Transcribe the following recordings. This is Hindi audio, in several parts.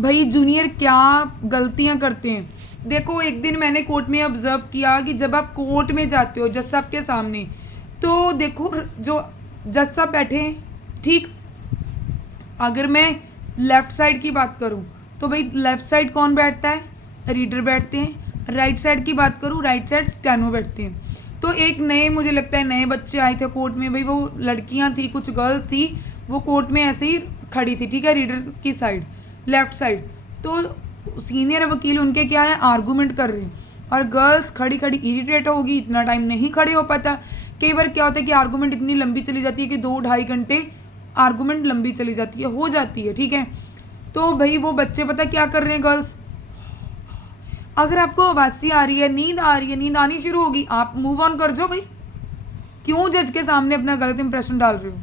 भाई जूनियर क्या गलतियां करते हैं। देखो एक दिन मैंने कोर्ट में ऑब्जर्व किया कि जब आप कोर्ट में जाते हो जज साहब के सामने, तो देखो जो जज साहब बैठे हैं, ठीक, अगर मैं लेफ़्ट साइड की बात करूं तो भाई लेफ़्ट साइड कौन बैठता है, रीडर बैठते हैं। राइट साइड की बात करूं, राइट साइड स्टेनो बैठते हैं। तो एक नए, मुझे लगता है नए बच्चे आए थे कोर्ट में, भाई वो लड़कियां थी, कुछ गर्ल्स थी, वो कोर्ट में ऐसे ही खड़ी थी, ठीक है, रीडर की साइड, लेफ़्ट साइड। तो सीनियर वकील उनके क्या है, आर्गूमेंट कर रहे हैं, और गर्ल्स खड़ी खड़ी इरिटेट होगी, इतना टाइम नहीं खड़े हो पाता। कई बार क्या होता है कि आर्गूमेंट इतनी लंबी चली जाती है कि 2-2.5 घंटे आर्गूमेंट लंबी चली जाती है, हो जाती है, ठीक है। तो भाई वो बच्चे पता क्या कर रहे हैं, गर्ल्स, अगर आपको आवाज़ी आ रही है, नींद आ रही है, नींद आनी शुरू होगी, आप मूव ऑन कर जाओ भाई, क्यों जज के सामने अपना गलत इंप्रेशन डाल रहे हो।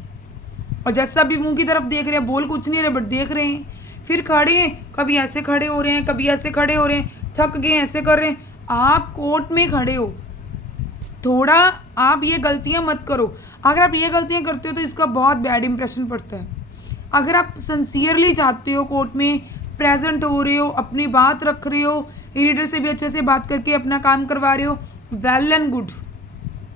और जज साहब भी मुंह की तरफ देख रहे हैं, बोल कुछ नहीं रहे बट देख रहे हैं, फिर खड़े हैं, कभी ऐसे खड़े हो रहे हैं, कभी ऐसे खड़े हो रहे हैं, थक गए ऐसे कर रहे हैं। आप कोर्ट में खड़े हो, थोड़ा आप ये गलतियां मत करो। अगर आप ये गलतियां करते हो तो इसका बहुत बैड इंप्रेशन पड़ता है। अगर आप सिंसियरली चाहते हो कोर्ट में प्रेजेंट हो रहे हो, अपनी बात रख रहे हो, रीडर से भी अच्छे से बात करके अपना काम करवा रहे हो, वेल एंड गुड,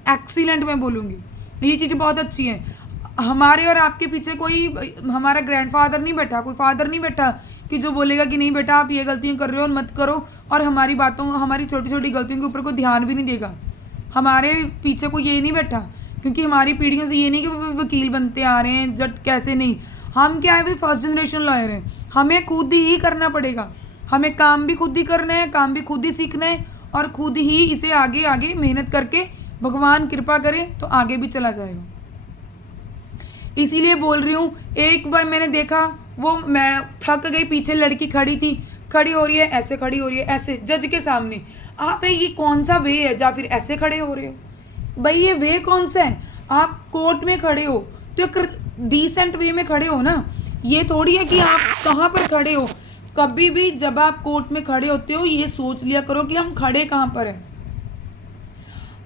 एक्सीलेंट मैं बोलूँगी, ये चीज़ बहुत अच्छी है। हमारे और आपके पीछे कोई हमारा ग्रैंडफादर नहीं बैठा, कोई फादर नहीं बैठा कि जो बोलेगा कि नहीं बेटा आप ये गलतियाँ कर रहे हो और मत करो, और हमारी बातों, हमारी छोटी छोटी गलतियों के ऊपर कोई ध्यान भी नहीं देगा। हमारे पीछे कोई ये नहीं बैठा, क्योंकि हमारी पीढ़ियों से ये नहीं कि वो वकील बनते आ रहे हैं, जट कैसे नहीं, हम क्या है भाई फर्स्ट जनरेशन लॉयर हैं, हमें खुद ही करना पड़ेगा, हमें काम भी खुद ही करना है, काम भी खुद ही सीखना है, और खुद ही इसे आगे आगे मेहनत करके भगवान कृपा करे तो आगे भी चला जाएगा। इसीलिए बोल रही हूँ, एक बार मैंने देखा, वो मैं थक गई, पीछे लड़की खड़ी थी, खड़ी हो रही है ऐसे, खड़ी हो रही है ऐसे जज के सामने। आप ये कौन सा वे है, या फिर ऐसे खड़े हो रहे हो, भाई ये वे कौन सा है। आप कोर्ट में खड़े हो तो एक डिसेंट वे में खड़े हो ना, ये थोड़ी है कि आप कहाँ पर खड़े हो। कभी भी जब आप कोर्ट में खड़े होते हो ये सोच लिया करो कि हम खड़े कहाँ पर हैं।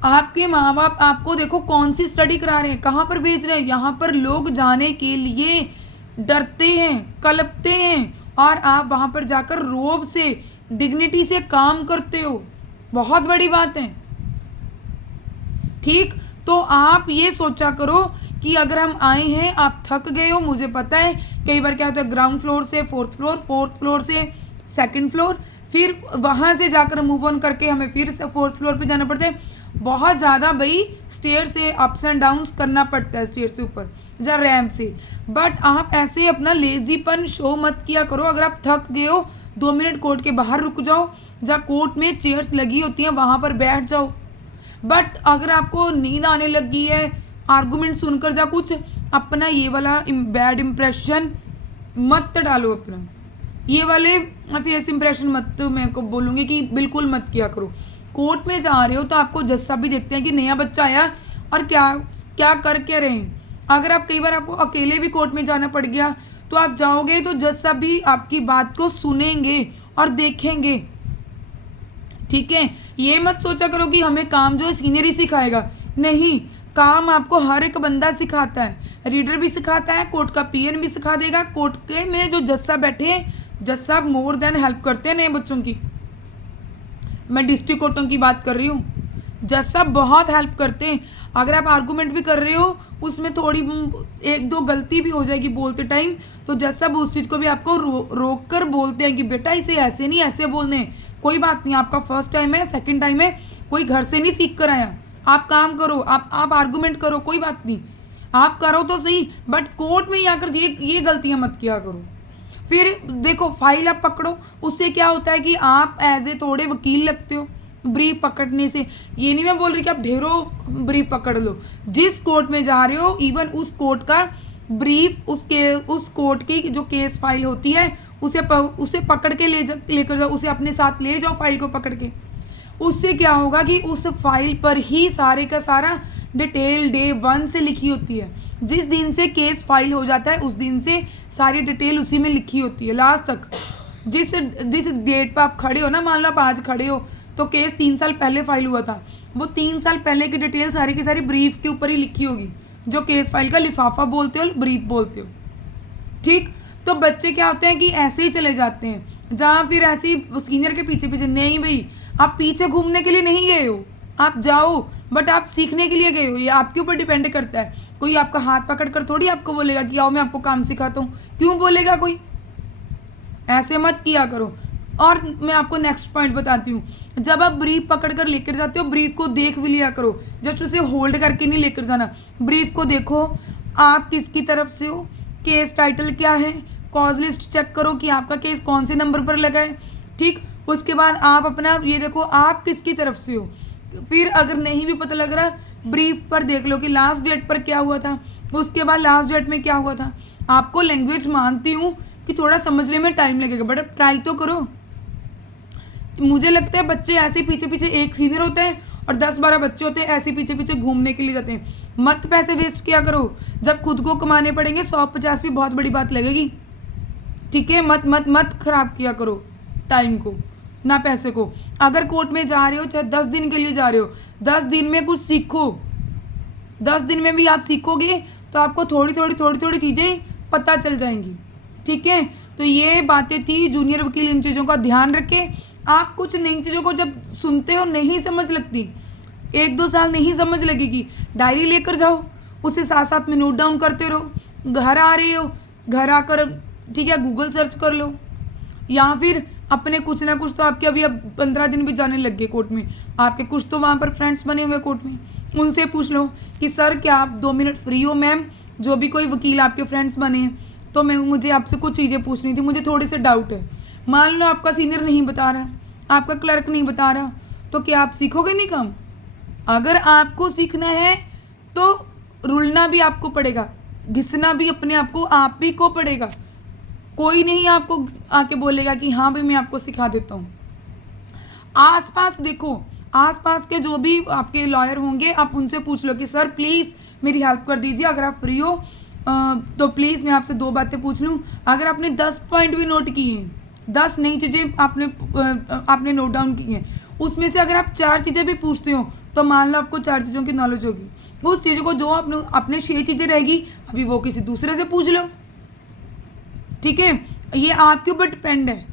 आपके माँ बाप आपको देखो कौन सी स्टडी करा रहे हैं, कहाँ पर भेज रहे हैं, यहाँ पर लोग जाने के लिए डरते हैं, कलपते हैं, और आप वहाँ पर जाकर रोब से, डिग्निटी से काम करते हो, बहुत बड़ी बात है, ठीक। तो आप ये सोचा करो कि अगर हम आए हैं, आप थक गए हो, मुझे पता है कई बार क्या होता है, ग्राउंड फ्लोर से फोर्थ फ्लोर, फोर्थ फ्लोर से सेकंड फ्लोर, फिर वहाँ से जाकर मूव ऑन करके हमें फिर से फोर्थ फ्लोर पे जाना पड़ता है, बहुत ज़्यादा भाई स्टेयर से अप्स एंड डाउन्स करना पड़ता है, स्टेयर से ऊपर या रैम्प से। बट आप ऐसे अपना लेजीपन शो मत किया करो। अगर आप थक गए हो 2 मिनट कोर्ट के बाहर रुक जाओ, जहाँ कोर्ट में चेयर्स लगी होती हैं वहाँ पर बैठ जाओ। बट अगर आपको नींद आने लगी है आर्गूमेंट सुनकर, जा कुछ अपना ये वाला बैड इम्प्रेशन मत डालो, अपना ये वाले फेस इम्प्रेशन मत, मैं को बोलूँगी कि बिल्कुल मत किया करो। कोर्ट में जा रहे हो तो आपको जज साहब भी देखते हैं कि नया बच्चा आया और क्या क्या कर क्या रहे हैं। अगर आप कई बार आपको अकेले भी कोर्ट में जाना पड़ गया तो आप जाओगे तो जज साहब भी आपकी बात को सुनेंगे और देखेंगे, ठीक है। ये मत सोचा करो कि हमें काम जो है सीनियर ही सिखाएगा, नहीं, काम आपको हर एक बंदा सिखाता है, रीडर भी सिखाता है, कोर्ट का पीएन भी सिखा देगा, कोर्ट के में जो जज साहब बैठे हैं, जज साहब मोर देन हेल्प करते हैं नए बच्चों की। मैं डिस्ट्रिक्ट कोर्टों की बात कर रही हूँ, जज साहब बहुत हेल्प करते हैं। अगर आप आर्गूमेंट भी कर रहे हो, उसमें थोड़ी 1-2 गलती भी हो जाएगी बोलते टाइम, तो जज साहब उस चीज़ को भी आपको रोक कर बोलते हैं कि बेटा इसे ऐसे नहीं ऐसे बोलने हैं, कोई बात नहीं, आपका फर्स्ट टाइम है, सेकंड टाइम है, कोई घर से नहीं सीख कर आया, आप काम करो, आप आर्गूमेंट करो, कोई बात नहीं, आप करो तो सही, बट कोर्ट में आकर ये गलतियाँ मत किया करो। फिर देखो फाइल आप पकड़ो, उससे क्या होता है कि आप एज ए थोड़े वकील लगते हो ब्रीफ पकड़ने से। ये नहीं मैं बोल रही कि आप ढेरों ब्रीफ पकड़ लो, जिस कोर्ट में जा रहे हो इवन उस कोर्ट का ब्रीफ, उस कोर्ट की जो केस फाइल होती है उसे पकड़ के लेकर जाओ, उसे अपने साथ ले जाओ फाइल को पकड़ के। उससे क्या होगा कि उस फाइल पर ही सारे का सारा डिटेल डे 1 से लिखी होती है, जिस दिन से केस फाइल हो जाता है उस दिन से सारी डिटेल उसी में लिखी होती है लास्ट तक। जिस डेट पर आप खड़े हो ना, मान लो आप आज खड़े हो तो केस 3 साल पहले फाइल हुआ था, वो 3 साल पहले की डिटेल सारी की सारी ब्रीफ के ऊपर ही लिखी होगी, जो केस फाइल का लिफाफा बोलते हो, ब्रीफ बोलते हो, ठीक। तो बच्चे क्या होते हैं कि ऐसे ही चले जाते हैं, जहाँ फिर ऐसे ही सीनियर के पीछे पीछे। नहीं भाई, आप पीछे घूमने के लिए नहीं गए हो, आप जाओ, बट आप सीखने के लिए गए हो। ये आपके ऊपर डिपेंड करता है। कोई आपका हाथ पकड़ कर थोड़ी आपको बोलेगा कि आओ मैं आपको काम सिखाता हूँ, क्यों बोलेगा कोई? ऐसे मत किया करो। और मैं आपको नेक्स्ट पॉइंट बताती हूँ, जब आप ब्रीफ पकड़ कर लेकर जाते हो, ब्रीफ को देख भी लिया करो, जस्ट उसे होल्ड करके नहीं लेकर जाना। ब्रीफ को देखो आप किसकी तरफ से हो, केस टाइटल क्या है, कॉज लिस्ट चेक करो कि आपका केस कौन से नंबर पर लगा है, ठीक। उसके बाद आप अपना ये देखो आप किसकी तरफ से हो। फिर अगर नहीं भी पता लग रहा, ब्रीफ पर देख लो कि लास्ट डेट पर क्या हुआ था, उसके बाद लास्ट डेट में क्या हुआ था। आपको लैंग्वेज मानती हूँ कि थोड़ा समझने में टाइम लगेगा, बट अब ट्राई तो करो। मुझे लगता है बच्चे ऐसे पीछे पीछे, एक सीनियर होता है और 10-12 बच्चे होते हैं ऐसे पीछे पीछे घूमने के लिए जाते हैं। मत पैसे वेस्ट किया करो, जब खुद को कमाने पड़ेंगे 150 भी बहुत बड़ी बात लगेगी, ठीक है। मत मत मत खराब किया करो टाइम को ना पैसे को। अगर कोर्ट में जा रहे हो, चाहे 10 दिन के लिए जा रहे हो, 10 दिन में कुछ सीखो। 10 दिन में भी आप सीखोगे तो आपको थोड़ी थोड़ी चीज़ें पता चल जाएंगी, ठीक है। तो ये बातें थी जूनियर वकील, इन चीज़ों का ध्यान रखें। आप कुछ नई चीज़ों को जब सुनते हो नहीं समझ लगती, 1-2 साल नहीं समझ लगेगी, डायरी लेकर जाओ, उसे साथ साथ में नोट डाउन करते रहो। घर आ रहे हो, घर आकर ठीक है गूगल सर्च कर लो, या फिर अपने कुछ ना कुछ तो आपके अभी अब 15 दिन भी जाने लग गए कोर्ट में, आपके कुछ तो वहाँ पर फ्रेंड्स बने हुए कोर्ट में, उनसे पूछ लो कि सर क्या आप 2 मिनट फ्री हो? मैम, जो भी कोई वकील आपके फ्रेंड्स बने हैं, तो मुझे आपसे कुछ चीज़ें पूछनी थी, मुझे थोड़े से डाउट है। मान लो आपका सीनियर नहीं बता रहा, आपका क्लर्क नहीं बता रहा, तो क्या आप सीखोगे नहीं काम? अगर आपको सीखना है तो रुलना भी आपको पड़ेगा, घिसना भी अपने आप को आप ही को पड़ेगा। कोई नहीं आपको आके बोलेगा कि हाँ भाई मैं आपको सिखा देता हूँ। आसपास देखो, आसपास के जो भी आपके लॉयर होंगे, आप उनसे पूछ लो कि सर प्लीज़ मेरी हेल्प कर दीजिए, अगर आप फ्री हो तो प्लीज़ मैं आपसे 2 बातें पूछ लूँ। अगर आपने 10 पॉइंट भी नोट किए हैं, 10 नई चीज़ें आपने नोट डाउन की हैं, उसमें से अगर आप 4 चीज़ें भी पूछते हो तो मान लो आपको 4 चीज़ों की नॉलेज होगी। उस चीज़ों को जो अपने 6 चीज़ें रहेगी, अभी वो किसी दूसरे से पूछ लो, ठीक है। ये आपके ऊपर डिपेंड है।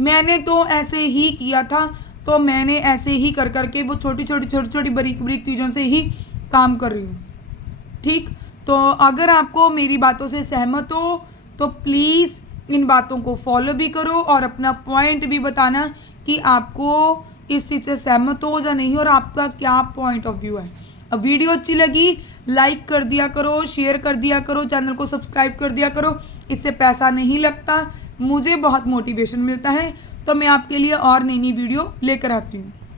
मैंने तो ऐसे ही किया था, तो मैंने ऐसे ही कर करके वो छोटी छोटी बारीक बारीक चीज़ों से ही काम कर रही हूँ, ठीक। तो अगर आपको मेरी बातों से सहमत हो तो प्लीज़ इन बातों को फॉलो भी करो और अपना पॉइंट भी बताना कि आपको इस चीज़ से सहमत हो या नहीं, और आपका क्या पॉइंट ऑफ व्यू है। अब वीडियो अच्छी लगी लाइक कर दिया करो, शेयर कर दिया करो, चैनल को सब्सक्राइब कर दिया करो। इससे पैसा नहीं लगता, मुझे बहुत मोटिवेशन मिलता है, तो मैं आपके लिए और नई वीडियो लेकर आती हूँ।